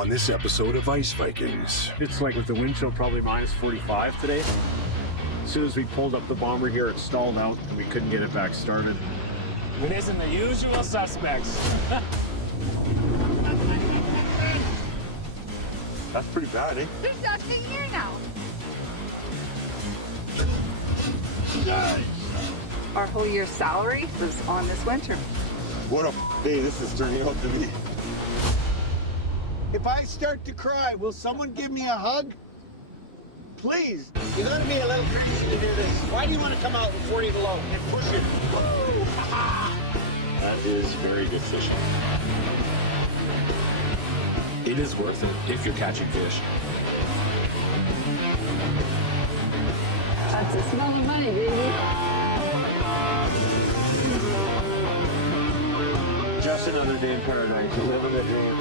On this episode of Ice Vikings. It's like with the wind chill probably minus 45 today. As soon as we pulled up the bomber here, it stalled out and we couldn't get it back started. It isn't the usual suspects. That's pretty bad, eh? Who's stuck in here now? Our whole year's salary was on this winter. What a day this is turning out to be. If I start to cry, will someone give me a hug? Please. You gotta be a little crazy to do this. Why do you want to come out with 40 below and push it? Woo! That is very good fishing. It is worth it if you're catching fish. That's a smell of money, baby. Just another day in paradise. Living the dream.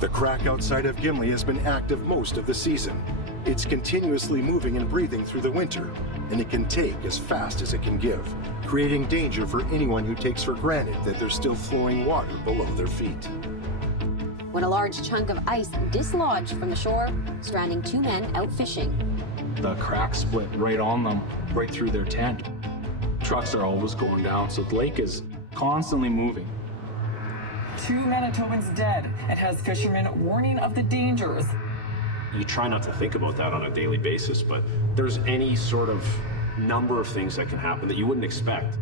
The crack outside of Gimli has been active most of the season. It's continuously moving and breathing through the winter, and it can take as fast as it can give, creating danger for anyone who takes for granted that there's still flowing water below their feet. When a large chunk of ice dislodged from the shore, stranding 2 men out fishing. The crack split right on them, right through their tent. Trucks are always going down, so the lake is constantly moving. 2 Manitobans dead. It has fishermen warning of the dangers. You try not to think about that on a daily basis, but there's any sort of number of things that can happen that you wouldn't expect.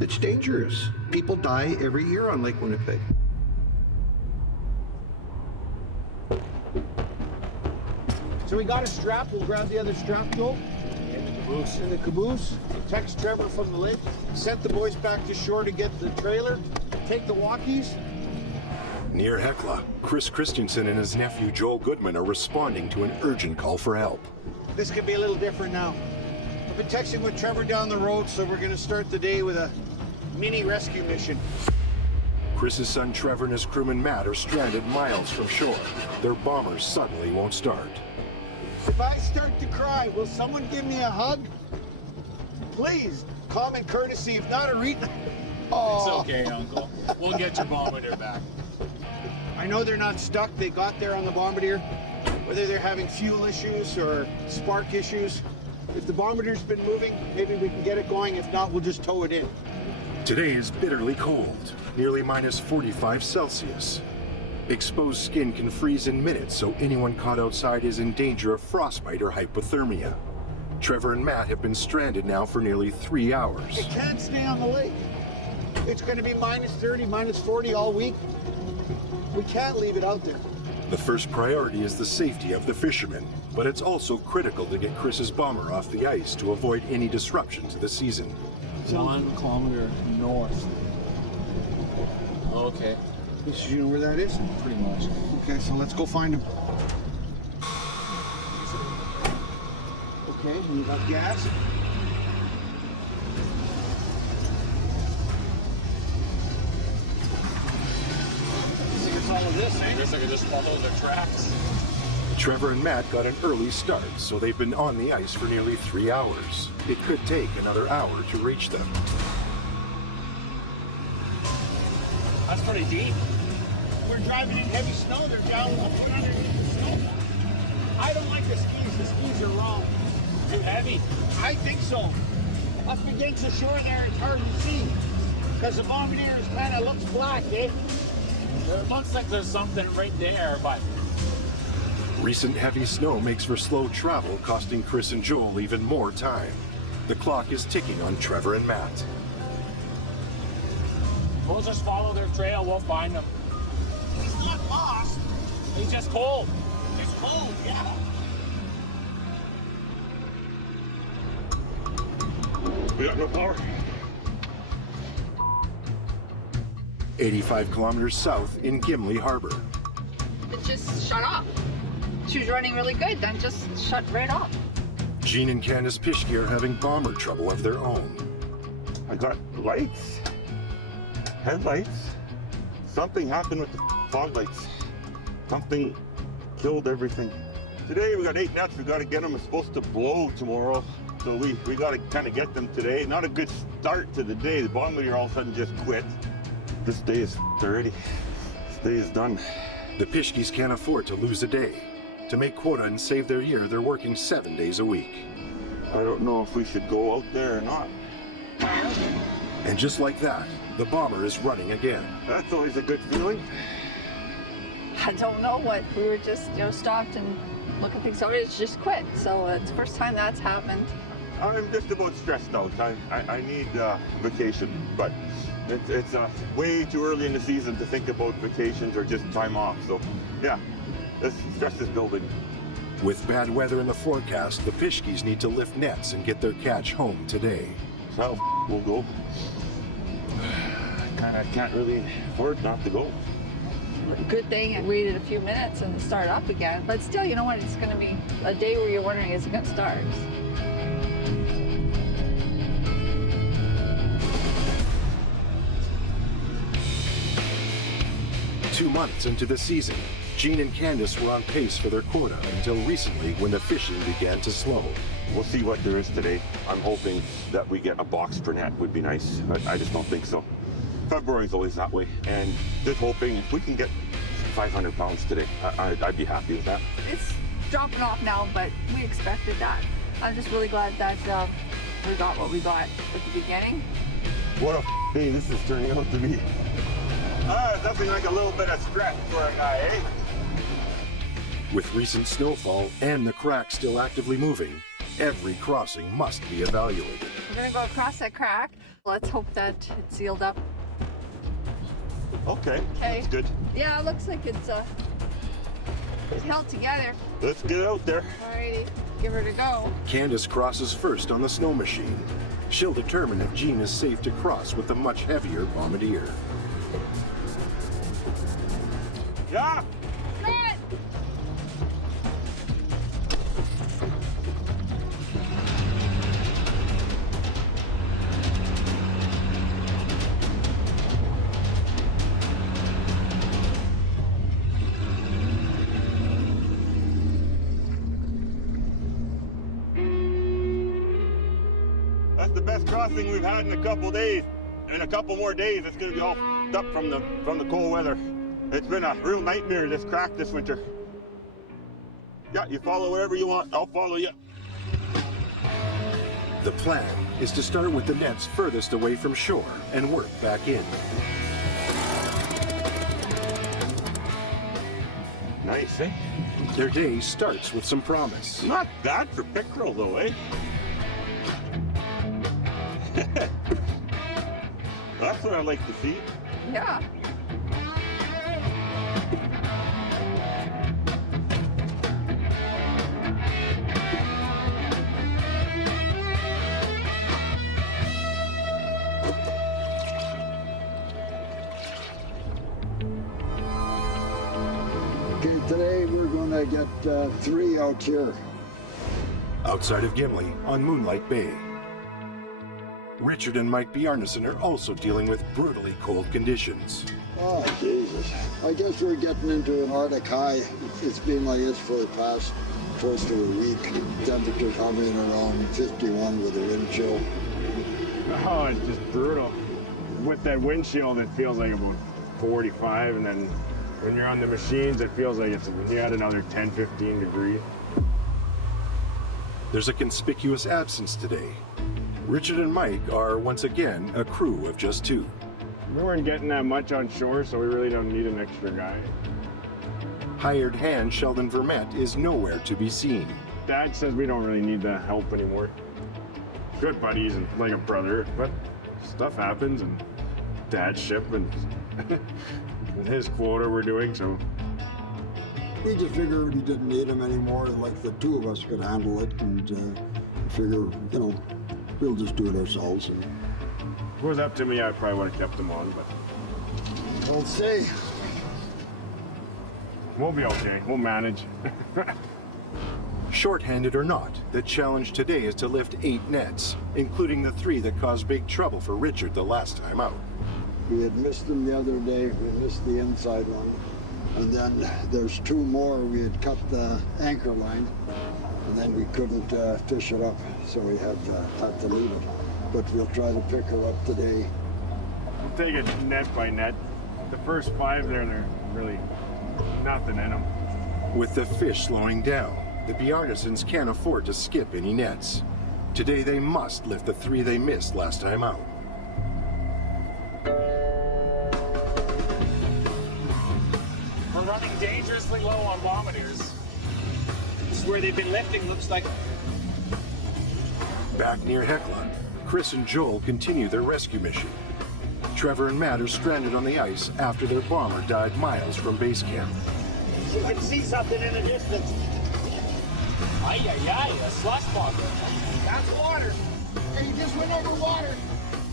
It's dangerous. People die every year on Lake Winnipeg. So we got a strap. We'll grab the other strap, Joel. In the caboose. Text Trevor from the lake. Sent the boys back to shore to get the trailer. Take the walkies. Near Hecla, Chris Christensen and his nephew Joel Goodman are responding to an urgent call for help. This could be a little different now. I've been texting with Trevor down the road, so we're gonna start the day with a mini rescue mission. Chris's son Trevor and his crewman Matt are stranded miles from shore. Their bomber suddenly won't start. If I start to cry, will someone give me a hug? Please. Common courtesy, if not a read. It's okay, Uncle. We'll get your bombardier back. I know they're not stuck. They got there on the bombardier. Whether they're having fuel issues or spark issues. If the bombardier's been moving, maybe we can get it going. If not, we'll just tow it in. Today is bitterly cold, nearly minus 45 Celsius. Exposed skin can freeze in minutes, so anyone caught outside is in danger of frostbite or hypothermia. Trevor and Matt have been stranded now for nearly 3 hours. It can't stay on the lake. It's going to be minus 30, minus 40 all week. We can't leave it out there. The first priority is the safety of the fishermen, but it's also critical to get Chris's bomber off the ice to avoid any disruption to the season. 1 kilometer north. Okay. You know where that is? Pretty much. Okay, so let's go find him. Okay, we got gas. All of this, I guess I could just follow their tracks. Trevor and Matt got an early start, so they've been on the ice for nearly 3 hours. It could take another hour to reach them. That's pretty deep. We're driving in heavy snow. They're down underneath the snow. I don't like the skis. The skis are wrong. Too heavy. I think so. Up against the shore there, it's hard to see. Because the bombardier kind of looks black, eh? It looks like there's something right there, but Recent heavy snow makes for slow travel, costing Chris and Joel even more time. The clock is ticking on Trevor and Matt. we'll just follow their trail. We'll find them. He's not lost. He's just cold. It's cold, yeah. We got no power. 85 kilometers south in Gimli Harbor. It just shut off. She was running really good, then just shut right off. Jean and Candace Pischke are having bomber trouble of their own. I got lights, headlights. Something happened with the fog lights. Something killed everything. Today we got 8 nets. We got to get them. It's supposed to blow tomorrow, so we got to kind of get them today. Not a good start to the day. The bombardier all of a sudden just quit. This day is already. This day is done. The Pishkis can't afford to lose a day. To make quota and save their year, they're working 7 days a week. I don't know if we should go out there or not. And just like that, the bomber is running again. That's always a good feeling. I don't know what. We were just, stopped and looking at things. Somebody's just quit. So it's the first time that's happened. I'm just about stressed out. I need vacation, but it's way too early in the season to think about vacations or just time off. So, yeah, this stress is building. With bad weather in the forecast, the Pishkis need to lift nets and get their catch home today. So, we'll go. Kind of can't really afford not to go. Good thing I waited a few minutes and start up again. But still, you know what? It's going to be a day where you're wondering, is it going to start? 2 months into the season, Jean and Candace were on pace for their quota until recently when the fishing began to slow. We'll see what there is today. I'm hoping that we get a box per net would be nice, but I just don't think so. February is always that way, and just hoping if we can get 500 pounds today, I'd be happy with that. It's dropping off now, but we expected that. I'm just really glad that we got what we got at the beginning. What a day this is turning out to be. Nothing like a little bit of stress for a guy, eh? With recent snowfall and the crack still actively moving, every crossing must be evaluated. We're gonna go across that crack. Let's hope that it's sealed up. Okay, that's good. Yeah, it looks like it's held together. Let's get out there. Alrighty, give her to go. Candace crosses first on the snow machine. She'll determine if Jean is safe to cross with the much heavier bombardier. Yeah! Good! That's the best crossing we've had in a couple days. In a couple more days, it's gonna be all up from the cold weather. It's been a real nightmare, this crack this winter. Yeah, you follow wherever you want. I'll follow you. The plan is to start with the nets furthest away from shore and work back in. Nice, eh? Their day starts with some promise. Not bad for pickerel, though, eh? That's what I like to see. Yeah. Okay, today we're gonna get 3 out here. Outside of Gimli, on Moonlight Bay, Richard and Mike Bjarnason are also dealing with brutally cold conditions. Oh, Jesus. I guess we're getting into an Arctic high. It's been like this for the past close to a week. Temperatures hovering around 51 with a wind chill. Oh, it's just brutal. With that wind chill, it feels like about 45, and then when you're on the machines, it feels like you had another 10, 15 degrees. There's a conspicuous absence today. Richard and Mike are once again a crew of just 2. We weren't getting that much on shore, so we really don't need an extra guy. Hired hand Sheldon Vermette is nowhere to be seen. Dad says we don't really need the help anymore. Good buddies and like a brother, but stuff happens and Dad's ship and his quota we're doing, so. We just figured we didn't need him anymore, and like the 2 of us could handle it, and figure, we'll just do it ourselves. If it was up to me, I probably would have kept him on, but. We'll see. We'll be okay. We'll manage. Shorthanded or not, the challenge today is to lift 8 nets, including the 3 that caused big trouble for Richard the last time out. We had missed them the other day. We missed the inside one. And then there's 2 more. We had cut the anchor line, and then we couldn't fish it up, so we had to leave it. But we'll try to pick her up today. We'll take it net by net. The first 5 there, they're really nothing in them. With the fish slowing down, the Bjarnasons can't afford to skip any nets. Today they must lift the 3 they missed last time out. We're running dangerously low on bombardiers. This is where they've been lifting, looks like. Back near Hecla, Chris and Joel continue their rescue mission. Trevor and Matt are stranded on the ice after their bomber died miles from base camp. You can see something in the distance. Ay, ay, ay, a slush bomb. That's water. Hey, you just went over water.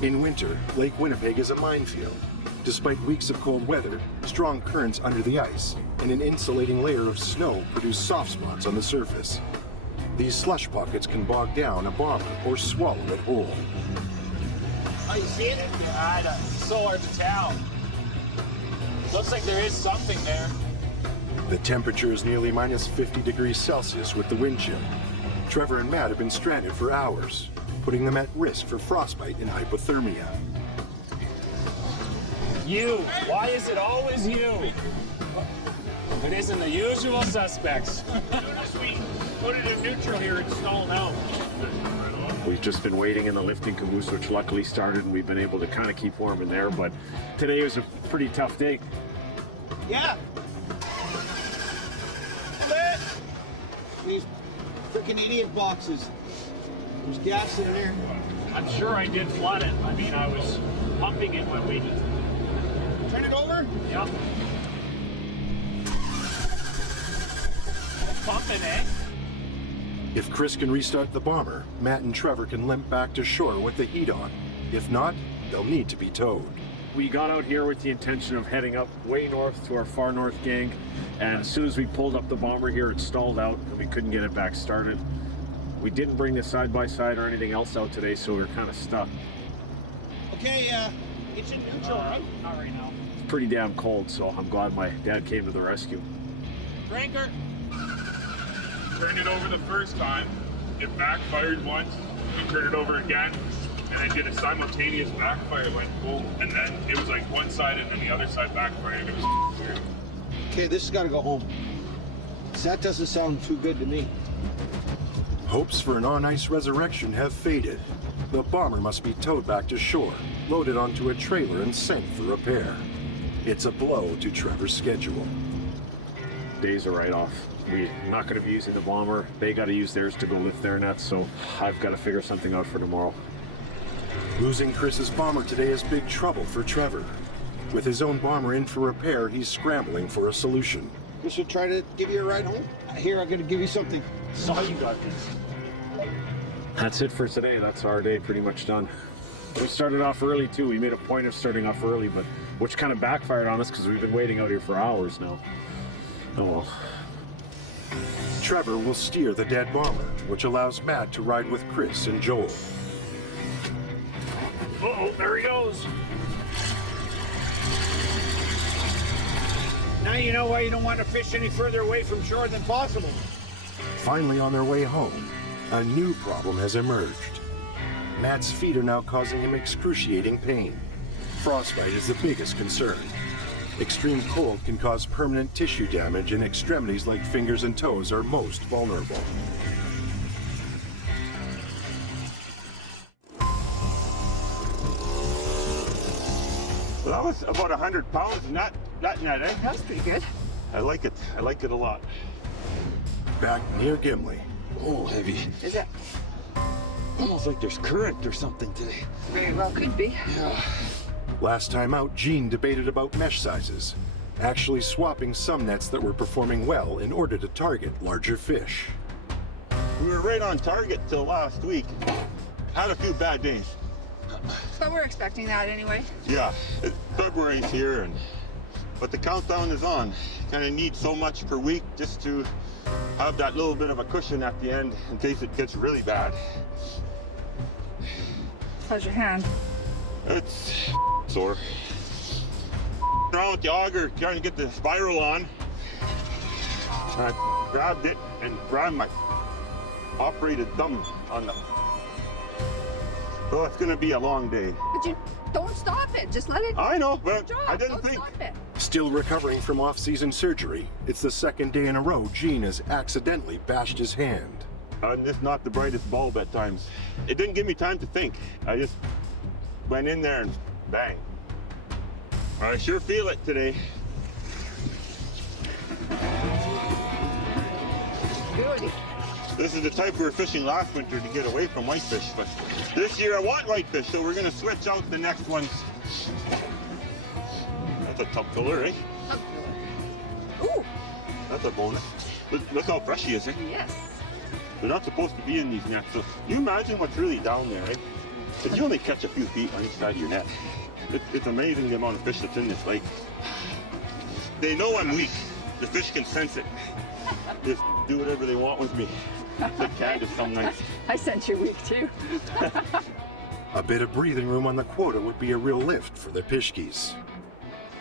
In winter, Lake Winnipeg is a minefield. Despite weeks of cold weather, strong currents under the ice and an insulating layer of snow produce soft spots on the surface. These slush pockets can bog down a bomber or swallow it whole. Oh, you see it? Yeah, it's so hard to tell. Looks like there is something there. The temperature is nearly minus 50 degrees Celsius with the wind chill. Trevor and Matt have been stranded for hours, putting them at risk for frostbite and hypothermia. You. Why is it always you? It isn't the usual suspects. As soon as we put it in neutral here, it's stalled out. We've just been waiting in the lifting caboose, which luckily started, and we've been able to kind of keep warm in there. But today was a pretty tough day. Yeah. These freaking idiot boxes. There's gas in there. I'm sure I did flood it. I mean, I was pumping it when we... Turn it over? Yep. Pumping, eh? If Chris can restart the bomber, Matt and Trevor can limp back to shore with the heat on. If not, they'll need to be towed. We got out here with the intention of heading up way north to our far north gang, and as soon as we pulled up the bomber here, it stalled out and we couldn't get it back started. We didn't bring the side-by-side or anything else out today, so we were kind of stuck. Okay, it's in neutral, right? Not right now. It's pretty damn cold, so I'm glad my dad came to the rescue. Cranker. Turned it over the first time. It backfired once. We turned it over again. And I did a simultaneous backfire, went boom, and then it was like one side and then the other side backfired. It was weird. Okay, this has got to go home. That doesn't sound too good to me. Hopes for an on-ice resurrection have faded. The bomber must be towed back to shore, loaded onto a trailer and sent for repair. It's a blow to Trevor's schedule. Days are right off. We're not going to be using the bomber. They got to use theirs to go lift their nets, so I've got to figure something out for tomorrow. Losing Chris's bomber today is big trouble for Trevor. With his own bomber in for repair, he's scrambling for a solution. Chris will try to give you a ride home. Here, I'm going to give you something. Saw you got this. That's it for today. That's our day pretty much done. We started off early too. We made a point of starting off early, but which kind of backfired on us because we've been waiting out here for hours now. Oh well. Trevor will steer the dead bomber, which allows Matt to ride with Chris and Joel. Uh-oh, there he goes. Now you know why you don't want to fish any further away from shore than possible. Finally on their way home, a new problem has emerged. Matt's feet are now causing him excruciating pain. Frostbite is the biggest concern. Extreme cold can cause permanent tissue damage, and extremities like fingers and toes are most vulnerable. Well, that was about 100 pounds in that net, eh? That was pretty good. I like it. I like it a lot. Back near Gimli, Oh, heavy. Is it? Almost like there's current or something today. Very well could be. Yeah. last time out, Gene debated about mesh sizes, actually swapping some nets that were performing well in order to target larger fish. We were right on target till last week. Had a few bad days. But we're expecting that anyway. Yeah, February's here, but the countdown is on. Kind of need so much per week just to have that little bit of a cushion at the end in case it gets really bad. How's your hand? It's sore. around with the auger trying to get the spiral on. And I grabbed it and grabbed my operated thumb on the... Oh, it's gonna be a long day. But you don't stop it. Just let it. I know, but drop. I didn't Don't think. Stop it. Still recovering from off-season surgery, it's the second day in a row Gene has accidentally bashed his hand. I'm just not the brightest bulb at times. It didn't give me time to think. I just went in there and bang. I sure feel it today. Good. This is the type we were fishing last winter to get away from whitefish, but this year I want whitefish, so we're gonna switch out the next ones. That's a tough filler, eh? Ooh. That's a bonus. Look how fresh he is, eh? Yes. They're not supposed to be in these nets, so you imagine what's really down there, right? Because you only catch a few feet on each side of your net. It's amazing the amount of fish that's in this lake. They know I'm weak. The fish can sense it. Just do whatever they want with me. The cat is so nice. I sent you weak too. A bit of breathing room on the quota would be a real lift for the Pishkies.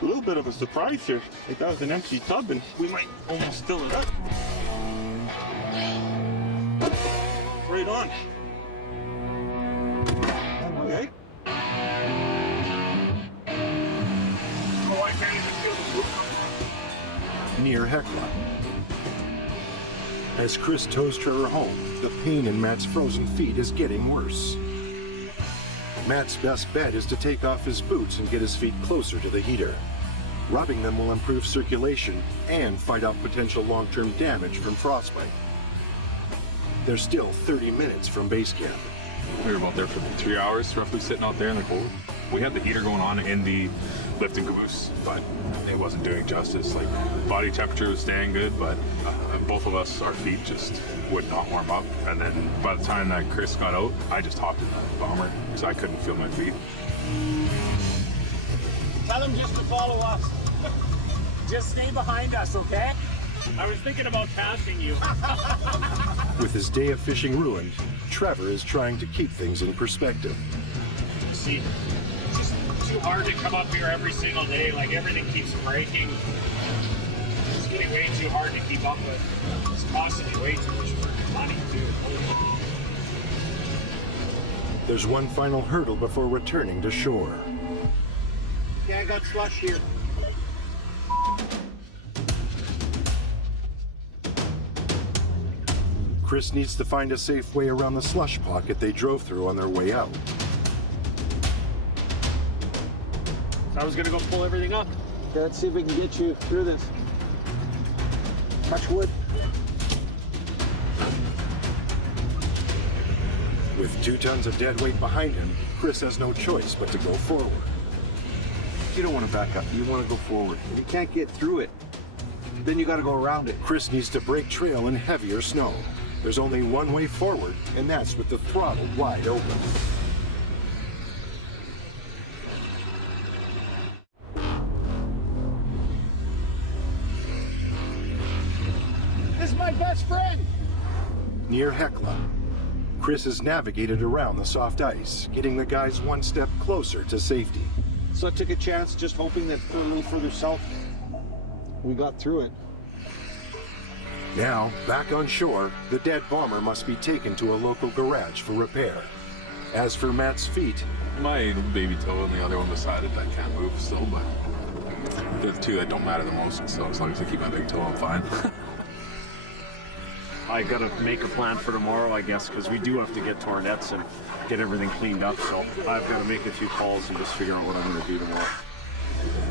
A little bit of a surprise here. Like that was an empty tub and we might almost fill it up. Right on. Okay. Oh, I can't even feel the Near Hecla. As Chris tows Trevor home, the pain in Matt's frozen feet is getting worse. Matt's best bet is to take off his boots and get his feet closer to the heater. Rubbing them will improve circulation and fight off potential long-term damage from frostbite. They're still 30 minutes from base camp. We were about there for 3 hours, roughly sitting out there in the cold. We had the heater going on in the lifting caboose, but it wasn't doing justice. Like, body temperature was staying good, but both of us, our feet just would not warm up. And then by the time that Chris got out, I just hopped in the bomber because I couldn't feel my feet. Tell them just to follow us. Just stay behind us, okay? I was thinking about passing you. With his day of fishing ruined, Trevor is trying to keep things in perspective. See, it's just too hard to come up here every single day. Like, everything keeps breaking. It's getting way too hard to keep up with. It's costing me way too much money, too. There's one final hurdle before returning to shore. Yeah, I got Slush here. Chris needs to find a safe way around the slush pocket they drove through on their way out. I was gonna go pull everything up. Okay, let's see if we can get you through this. Much wood. With 2 tons of dead weight behind him, Chris has no choice but to go forward. You don't want to back up. You want to go forward. You can't get through it. Then you got to go around it. Chris needs to break trail in heavier snow. There's only one way forward, and that's with the throttle wide open. This is my best friend. Near Hecla, Chris has navigated around the soft ice, getting the guys one step closer to safety. So I took a chance, just hoping that a little further south, we got through it. Now, back on shore, the dead bomber must be taken to a local garage for repair. As for Matt's feet, My baby toe and the other one beside it, I can't move still, but they're the two that don't matter the most, so as long as I keep my big toe, I'm fine. I gotta make a plan for tomorrow, I guess, because we do have to get to our nets and get everything cleaned up. So I've got to make a few calls and just figure out what I'm gonna do tomorrow.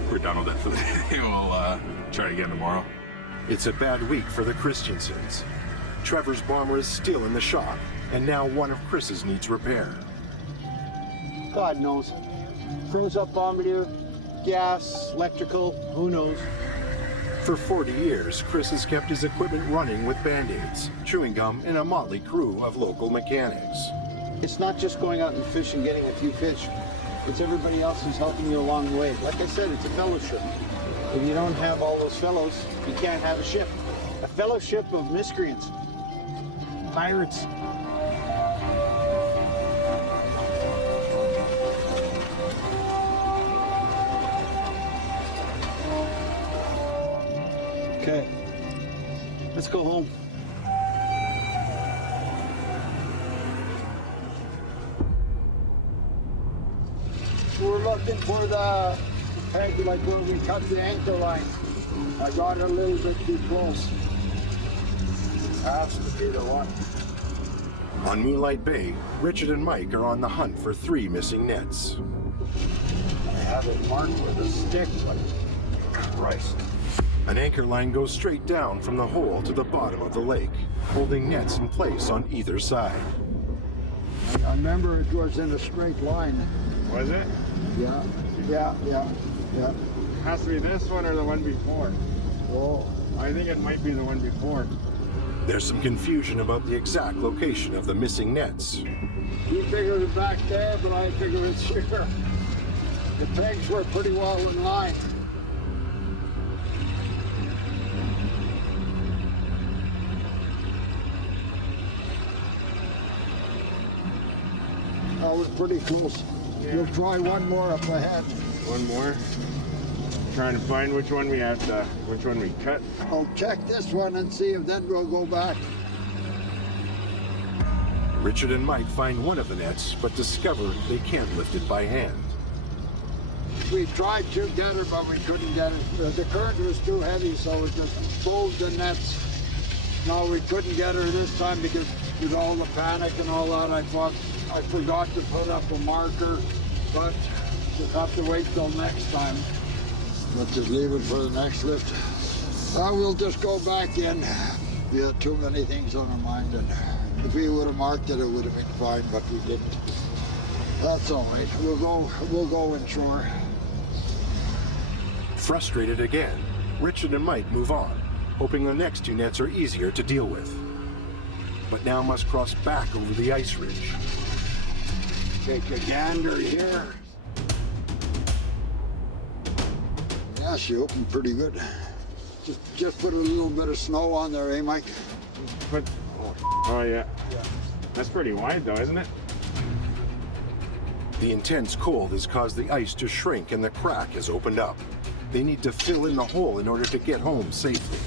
We're done with it for the day. We'll try again tomorrow. it's a bad week for the Christiansens. Trevor's bomber is still in the shop, and now one of Chris's needs repair. God knows. Froze up bombardier, gas, electrical, who knows? For 40 years, Chris has kept his equipment running with Band-Aids, chewing gum, and a motley crew of local mechanics. It's not just going out and fishing, getting a few fish. It's everybody else who's helping you along the way. Like I said, it's a fellowship. If you don't have all those fellows, you can't have a ship. A fellowship of miscreants, pirates. Okay, let's go home. We're looking for the peg, like where we cut the anchor line. I got it a little bit too close. Has to be the one. On Moonlight Bay, Richard and Mike are on the hunt for 3 missing nets. I have it marked with a stick, but Christ. An anchor line goes straight down from the hole to the bottom of the lake, holding nets in place on either side. I remember it was in a straight line. Was it? Yeah. Has to be this one or the one before. Oh, I think it might be the one before. There's some confusion about the exact location of the missing nets. you figured it back there, but I figured it's here. The pegs were pretty well in line. That was pretty close. Yeah. We'll try one more up ahead. One more. Trying to find which one we had, which one we cut. I'll check this one and see if then we'll go back. Richard and Mike find one of the nets, but discover they can't lift it by hand. We tried to get her, but we couldn't get it. The current was too heavy, so it just pulled the nets. No, we couldn't get her this time because with all the panic and all that, I thought I forgot to put up a marker, but we'll have to wait till next time. Let's just leave it for the next lift. We'll just go back in. We had too many things on our mind, and if we would have marked it, it would have been fine, but we didn't. That's all right. We'll go inshore. Frustrated again, Richard and Mike move on, hoping the next two nets are easier to deal with. But now must cross back over the ice ridge. Take a gander here. Yeah, she opened pretty good. Just put a little bit of snow on there, eh, Mike? Oh yeah. That's pretty wide though, isn't it? The intense cold has caused the ice to shrink and the crack has opened up. They need to fill in the hole in order to get home safely.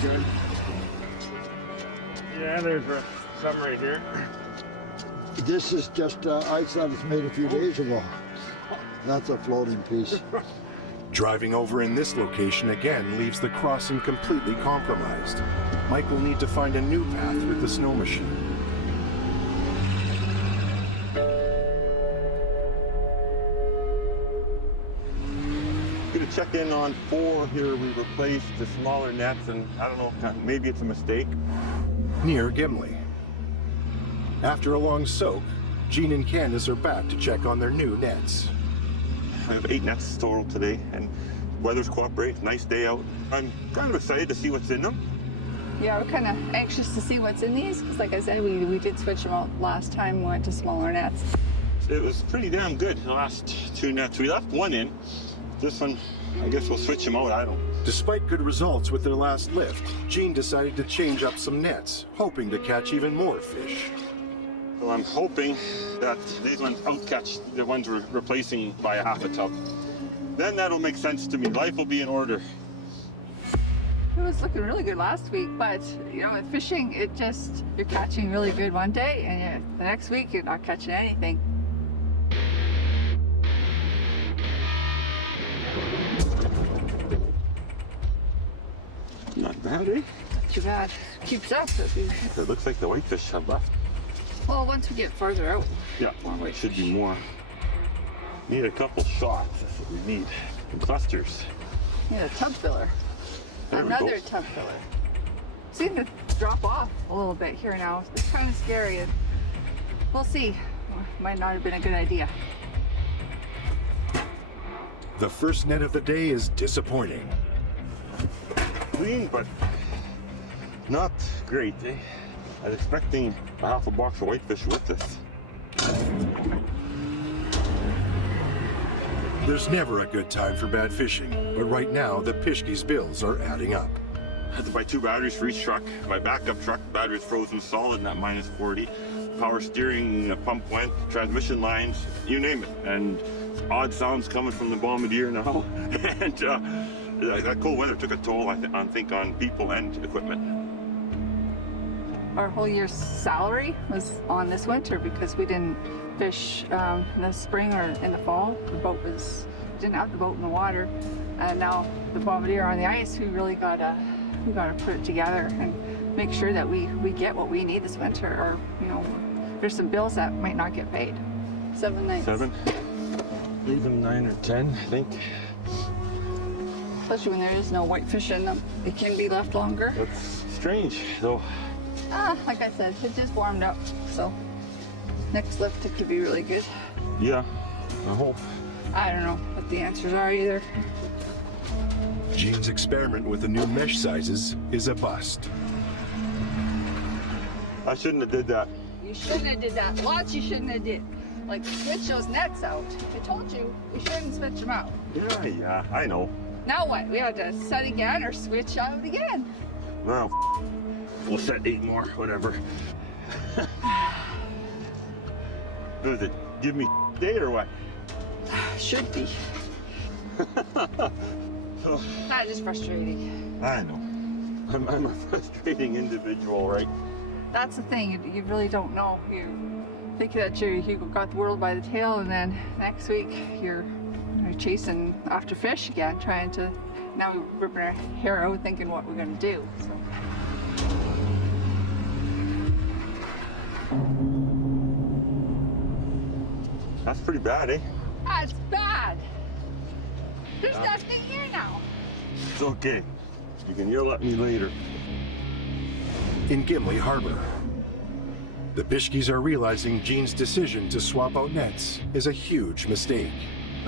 Good. Yeah, there's some right here. This is just ice that was made a few days ago. That's a floating piece. Driving over in this location again leaves the crossing completely compromised. Mike will need to find a new path with the snow machine. Gonna check in on 4 here. We replaced the smaller nets, and I don't know, maybe it's a mistake. Near Gimli. After a long soak, Jean and Candace are back to check on their new nets. I have 8 nets total today, and weather's cooperating. Nice day out. I'm kind of excited to see what's in them. Yeah, we're kind of anxious to see what's in these because, like I said, we did switch them out last time we went to smaller nets. It was pretty damn good, the last 2 nets. We left one in. This one, I guess we'll switch them out. I don't. Despite good results with their last lift, Jean decided to change up some nets, hoping to catch even more fish. So I'm hoping that these ones outcatch the ones we're replacing by a half a tub. Then that'll make sense to me. Life will be in order. It was looking really good last week, but you know, with fishing, you're catching really good one day, and the next week you're not catching anything. Not bad, eh? Not too bad. Keeps up. It looks like the whitefish have left. Well, once we get further out, Yeah, more it should be more. Need a couple shots. That's what we need. In clusters. yeah, a tub filler. There we go. Another tub filler. Seem to drop off a little bit here now. It's kind of scary, and we'll see. Might not have been a good idea. The first net of the day is disappointing. Clean, but not great, eh? I was expecting a half a box of whitefish with this. There's never a good time for bad fishing, but right now the Pischke's bills are adding up. I had to buy 2 batteries for each truck. My backup truck battery is frozen solid in that minus 40. Power steering pump went, transmission lines, you name it. And odd sounds coming from the bombardier now. And that cold weather took a toll, I think, on people and equipment. Our whole year's salary was on this winter because we didn't fish in the spring or in the fall. The boat was, didn't have the boat in the water. And now the bombardier on the ice, we really gotta put it together and make sure that we get what we need this winter, or, you know, there's some bills that might not get paid. 7 nights. 7? Leave them 9 or 10, I think. Especially when there is no whitefish in them. It can be left longer. That's strange, though. Like I said, it just warmed up, so next lift it could be really good. Yeah, I hope. I don't know what the answers are either. Gene's experiment with the new mesh sizes is a bust. I shouldn't have did that. You shouldn't have did that. Lots you shouldn't have did. Like, switch those nets out. I told you, we shouldn't switch them out. Yeah, I know. Now what? We have to set again or switch out again. Well, we'll set 8 more, whatever. Does it give me day or what? Should be. That is frustrating. I know. I'm a frustrating individual, right? That's the thing. You really don't know. You think that you got the world by the tail, and then next week you're chasing after fish again, trying to. Now we're ripping our hair out, thinking what we're gonna do. So. That's pretty bad, eh? That's bad. There's nothing here now. It's okay. You can yell at me later. In Gimli Harbor, the Pischkes are realizing Gene's decision to swap out nets is a huge mistake.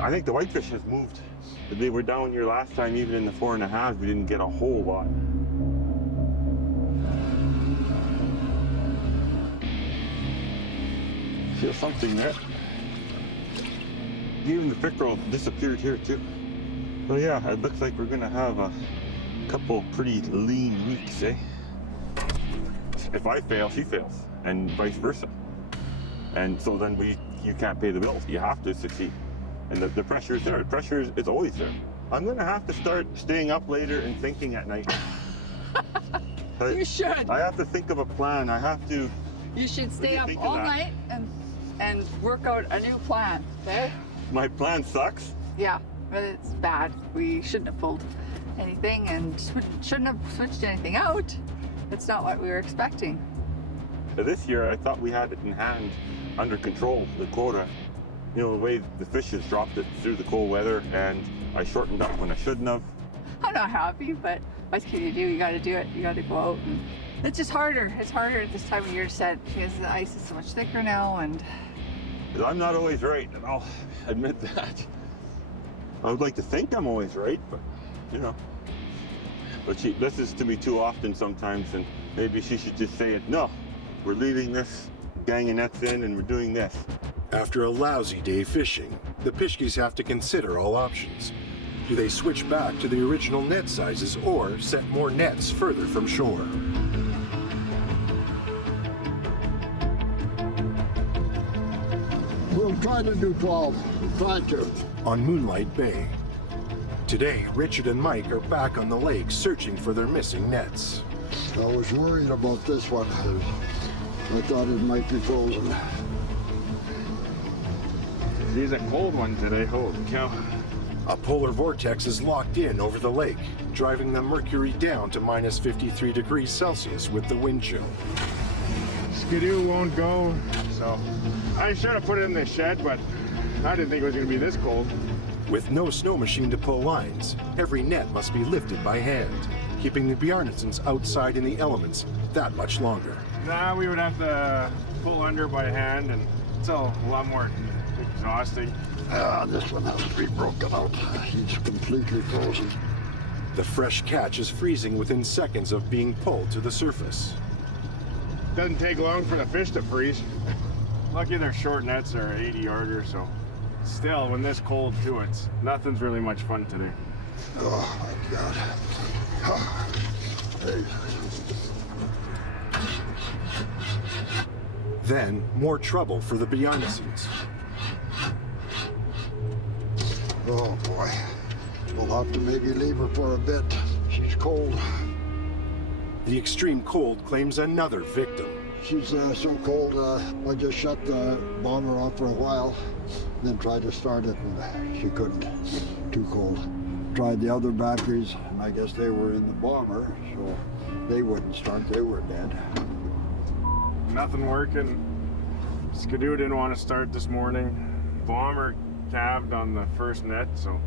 I think the whitefish has moved. They were down here last time, even in the 4.5, we didn't get a whole lot. Feel something there. Even the pickerel disappeared here too. So yeah, it looks like we're gonna have a couple pretty lean weeks, eh? If I fail, she fails, and vice versa. And so then you can't pay the bills. You have to succeed. And the pressure is there. The pressure is always there. I'm gonna have to start staying up later and thinking at night. You should. I have to think of a plan. I have to. You should stay up all night and work out a new plan, okay? My plan sucks. Yeah, but it's bad. We shouldn't have pulled anything and shouldn't have switched anything out. It's not what we were expecting. This year, I thought we had it in hand, under control, the quota. You know, the way the fishes dropped it through the cold weather, and I shortened up when I shouldn't have. I'm not happy, but what can you do? You got to do it. You got to go out. And it's just harder. It's harder at this time of year to set because the ice is so much thicker now. And I'm not always right, and I'll admit that. I would like to think I'm always right, but you know. But she listens to me too often sometimes, and maybe she should just say it. No, we're leaving this gang of nets in, and we're doing this. After a lousy day fishing, the Pischkes have to consider all options. Do they switch back to the original net sizes or set more nets further from shore? We'll try to do 12. Try to. On Moonlight Bay. Today, Richard and Mike are back on the lake searching for their missing nets. I was worried about this one. I thought it might be frozen. He's a cold one today, holy cow. A polar vortex is locked in over the lake, driving the mercury down to minus 53 degrees Celsius with the wind chill. Skidoo won't go, so I should have put it in the shed, but I didn't think it was going to be this cold. With no snow machine to pull lines, every net must be lifted by hand, keeping the Bjarnasons outside in the elements that much longer. Nah, we would have to pull under by hand, and it's a lot more exhausting. This one has to be broken out. He's completely frozen. The fresh catch is freezing within seconds of being pulled to the surface. Doesn't take long for the fish to freeze. Lucky their short nets are 80 yarder, so Still, when this cold too, nothing's really much fun today. Oh my God. Hey. Then, more trouble for the Beyondicians. Oh boy. We'll have to maybe leave her for a bit. She's cold. The extreme cold claims another victim. She's so cold, I just shut the bomber off for a while, then tried to start it, and she couldn't. Too cold. Tried the other batteries, and I guess they were in the bomber, so they wouldn't start. They were dead. Nothing working. Skidoo didn't want to start this morning. Bomber calved on the first net, so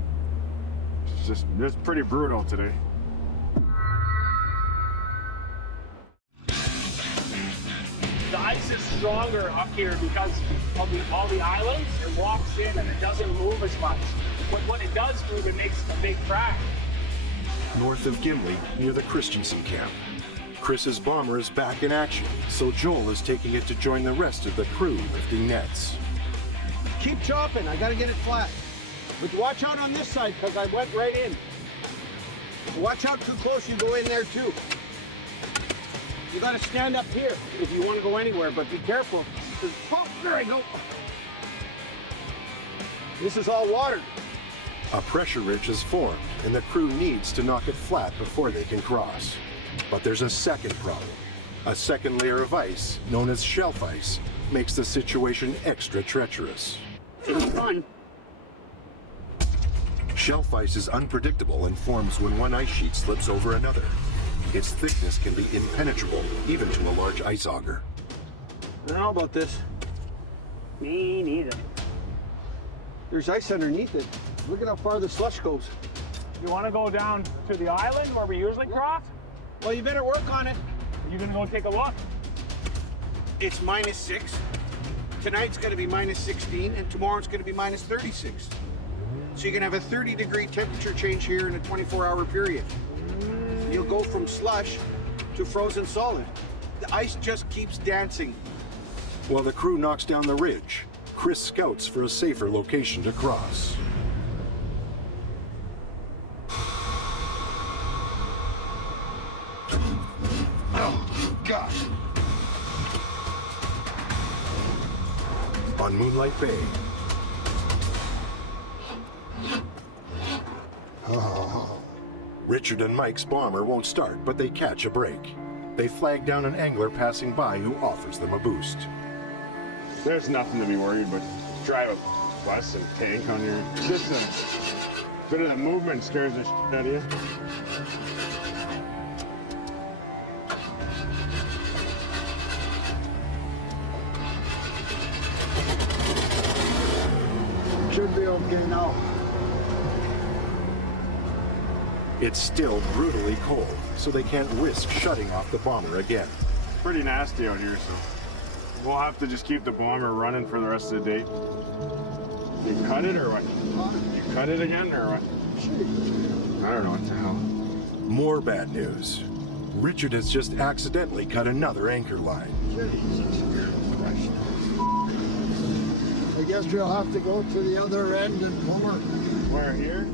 it's pretty brutal today. The ice is stronger up here because of all the islands. It walks in and it doesn't move as much. But when it does move, it makes a big crack. North of Gimli, near the Christensen camp. Chris's bomber is back in action, so Joel is taking it to join the rest of the crew lifting nets. Keep chopping. I gotta get it flat. But watch out on this side because I went right in. Watch out too close. You go in there too. You gotta stand up here if you want to go anywhere, but be careful. Oh, there I go. This is all water. A pressure ridge is formed, and the crew needs to knock it flat before they can cross. But there's a second problem. A second layer of ice, known as shelf ice, makes the situation extra treacherous. It's fun. Shelf ice is unpredictable and forms when one ice sheet slips over another. Its thickness can be impenetrable, even to a large ice auger. I don't know about this. Me neither. There's ice underneath it. Look at how far the slush goes. You want to go down to the island where we usually cross? Well, you better work on it. You gonna go take a look? It's -6. Tonight's gonna be -16, and tomorrow's gonna be -36. So you're gonna have a 30-degree temperature change here in a 24-hour period. You'll go from slush to frozen solid. The ice just keeps dancing. While the crew knocks down the ridge, Chris scouts for a safer location to cross. Oh, God. On Moonlight Bay, Richard and Mike's bomber won't start, but they catch a break. They flag down an angler passing by who offers them a boost. There's nothing to be worried, but drive a bus and tank on your... Just a bit of the movement scares the shit out of you. Should be okay now. It's still brutally cold, so they can't risk shutting off the bomber again. Pretty nasty out here, so we'll have to just keep the bomber running for the rest of the day. You cut it or what? You cut it again or what? I don't know what the hell. More bad news. Richard has just accidentally cut another anchor line. I guess we'll have to go to the other end and pull her. Where, here?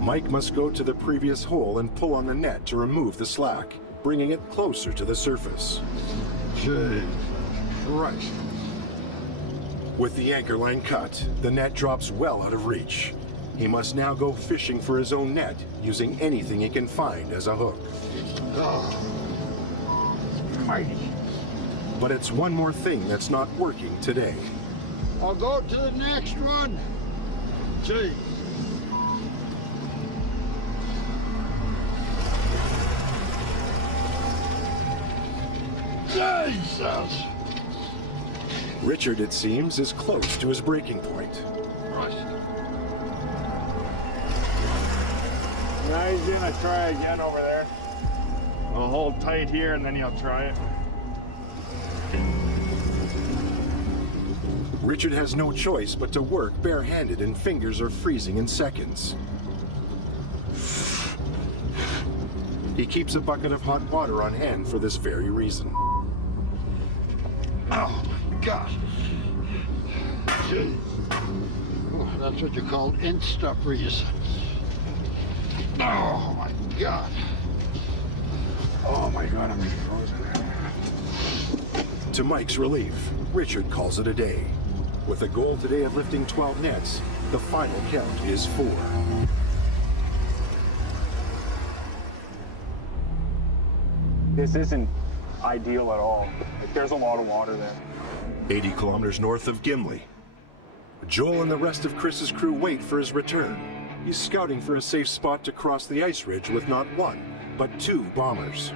Mike must go to the previous hole and pull on the net to remove the slack, bringing it closer to the surface. Gee, Christ. With the anchor line cut, the net drops well out of reach. He must now go fishing for his own net, using anything he can find as a hook. But it's one more thing that's not working today. I'll go to the next one. Gee. Jesus. Richard, it seems, is close to his breaking point. Now he's gonna try again over there. I'll hold tight here and then he'll try it. Richard has no choice but to work barehanded, and fingers are freezing in seconds. He keeps a bucket of hot water on hand for this very reason. Oh, my God. Oh, that's what you call insta-freeze. Oh my God. Oh my God, I'm frozen. To Mike's relief, Richard calls it a day. With a goal today of lifting 12 nets, the final count is 4. This isn't ideal at all. There's a lot of water there. 80 kilometers north of Gimli. Joel and the rest of Chris's crew wait for his return. He's scouting for a safe spot to cross the ice ridge with not 1, but 2 bombers.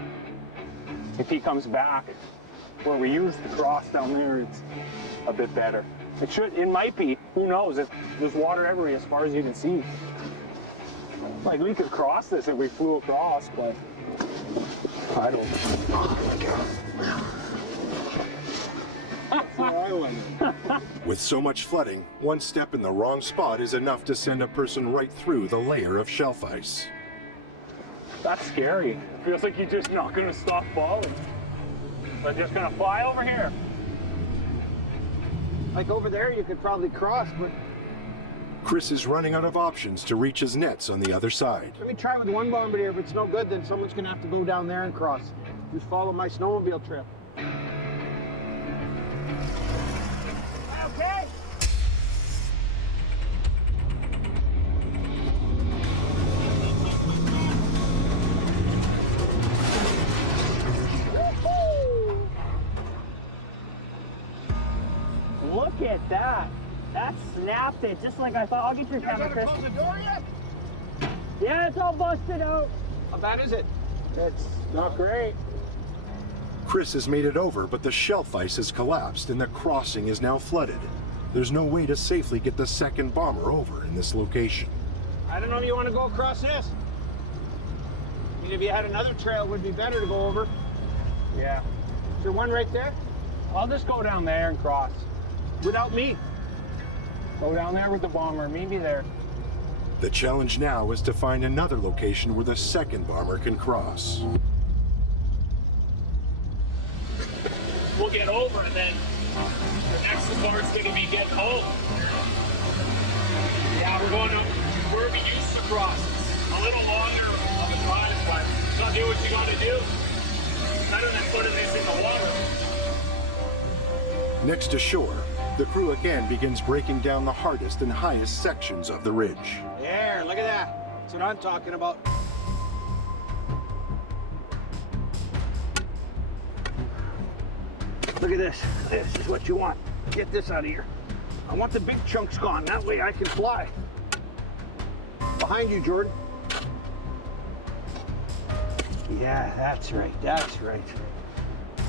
If he comes back where we used to cross down there, it's a bit better. It might be, who knows, if there's water everywhere as far as you can see. Like, we could cross this if we flew across, but I don't With so much flooding, one step in the wrong spot is enough to send a person right through the layer of shelf ice. That's scary. It feels like you're just not gonna stop falling. But just gonna fly over here. Like over there, you could probably cross, but Chris is running out of options to reach his nets on the other side. let me try with one bombardier. If it's no good, then someone's gonna have to go down there and cross. Just follow my snowmobile trail. Okay. Look at that. That snapped it just like I thought. I'll get your camera, Chris. Close the door yet? Yeah, it's all busted out. How bad is it? It's not great. Chris has made it over, but the shelf ice has collapsed and the crossing is now flooded. There's no way to safely get the second bomber over in this location. I don't know if you want to go across this. I mean, if you had another trail, it would be better to go over. Yeah. Is there one right there? I'll just go down there and cross. Without me. Go down there with the bomber, meet me there. The challenge now is to find another location where the second bomber can cross. We'll get over, and then the next part's going to be getting home. Yeah, we're going to where we used to cross. It's a little longer of a drive, but you gotta do what you gotta do. Better than putting this in the water. Next to shore, the crew again begins breaking down the hardest and highest sections of the ridge. There, look at that. That's what I'm talking about. Look at this. This is what you want. Get this out of here. I want the big chunks gone. That way I can fly. Behind you, Jordan. Yeah, that's right. That's right.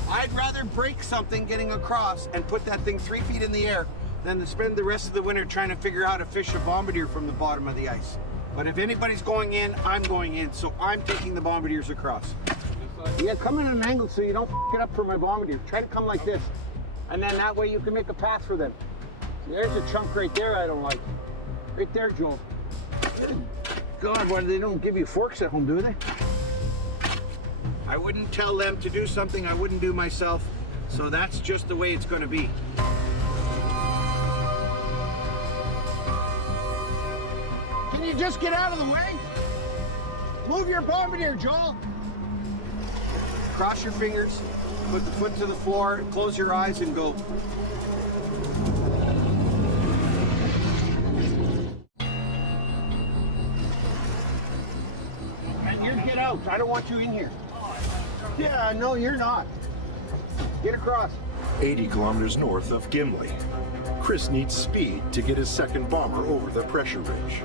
I'd rather break something getting across and put that thing 3 feet in the air than to spend the rest of the winter trying to figure out how to fish a bombardier from the bottom of the ice. But if anybody's going in, I'm going in, so I'm taking the bombardiers across. Yeah, come in at an angle so you don't f it up for my bombardier. Try to come like this, and then that way you can make a path for them. See, there's a chunk right there I don't like. Right there, Joel. God, why they don't give you forks at home, do they? I wouldn't tell them to do something I wouldn't do myself, so that's just the way it's going to be. Can you just get out of the way? Move your bombardier, Joel. Cross your fingers, put the foot to the floor, close your eyes, and go. And you get out. I don't want you in here. Yeah, no, you're not. Get across. 80 kilometers north of Gimli. Chris needs speed to get his second bomber over the pressure ridge.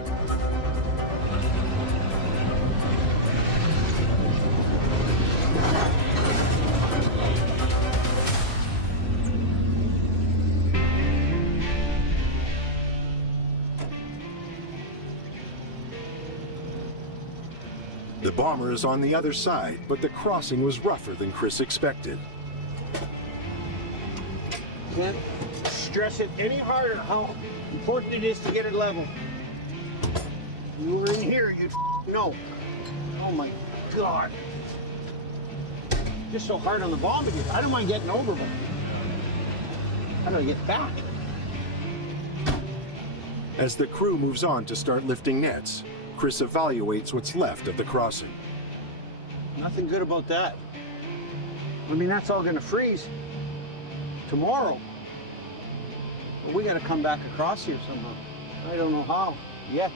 The bomber is on the other side, but the crossing was rougher than Chris expected. Can't stress it any harder how important it is to get it level. You were in here, you'd know. Oh my God. Just so hard on the bomb again. I don't mind getting over, but how do I get back? As the crew moves on to start lifting nets, Chris evaluates what's left of the crossing. Nothing good about that. I mean, that's all gonna freeze tomorrow. But we gotta come back across here somehow. I don't know how yet.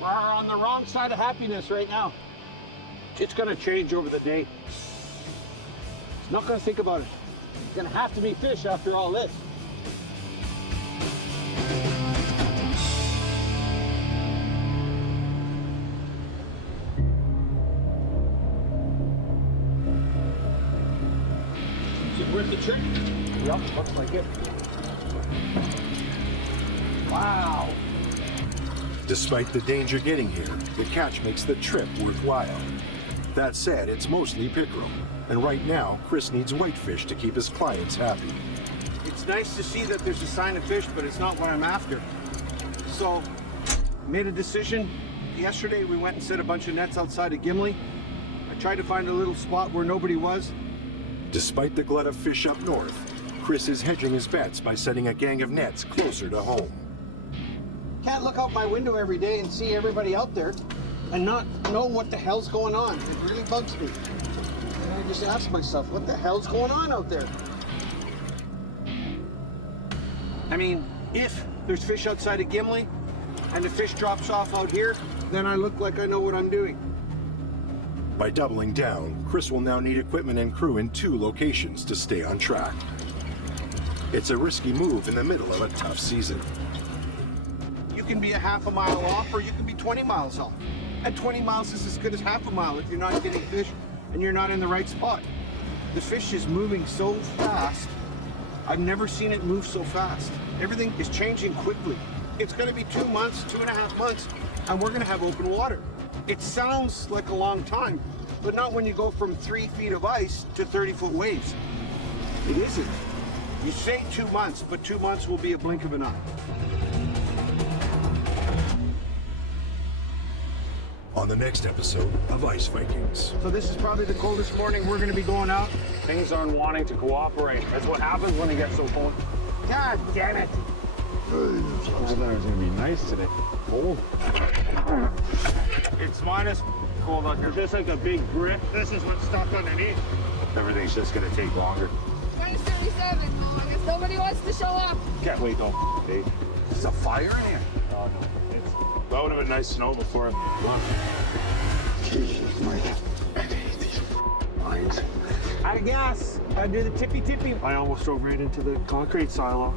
We're on the wrong side of happiness right now. It's gonna change over the day. It's not gonna think about it. It's gonna have to be fish after all this. Is it worth the trip? Yep, looks like it. Wow. Despite the danger getting here, the catch makes the trip worthwhile. That said, it's mostly pickerel, and right now, Chris needs whitefish to keep his clients happy. It's nice to see that there's a sign of fish, but it's not what I'm after. So, made a decision. Yesterday, we went and set a bunch of nets outside of Gimli. I tried to find a little spot where nobody was. Despite the glut of fish up north, Chris is hedging his bets by setting a gang of nets closer to home. Can't look out my window every day and see everybody out there and not know what the hell's going on. It really bugs me. And I just ask myself, what the hell's going on out there? I mean, if there's fish outside of Gimli and the fish drops off out here, then I look like I know what I'm doing. By doubling down, Chris will now need equipment and crew in 2 locations to stay on track. It's a risky move in the middle of a tough season. You can be a half a mile off or you can be 20 miles off. And 20 miles is as good as half a mile if you're not getting fish and you're not in the right spot. The fish is moving so fast. I've never seen it move so fast. Everything is changing quickly. It's gonna be 2 months, 2.5 months, and we're gonna have open water. It sounds like a long time, but not when you go from 3 feet of ice to 30-foot waves. It isn't. You say 2 months, but 2 months will be a blink of an eye. On the next episode of Ice Vikings. So this is probably the coldest morning we're gonna be going out. Things aren't wanting to cooperate. That's what happens when it gets so cold. God damn it. I thought it was gonna be nice today. Cold. It's minus cold out here. Just like a big grip. This is what's stuck underneath. Everything's just gonna take longer. Minus 37. I guess nobody wants to show up. Can't wait no day. There's a fire in here. Oh no. That would have been nice to know before. Jesus, Mike. I hate these lines. Out of gas. I do the tippy. I almost drove right into the concrete silo.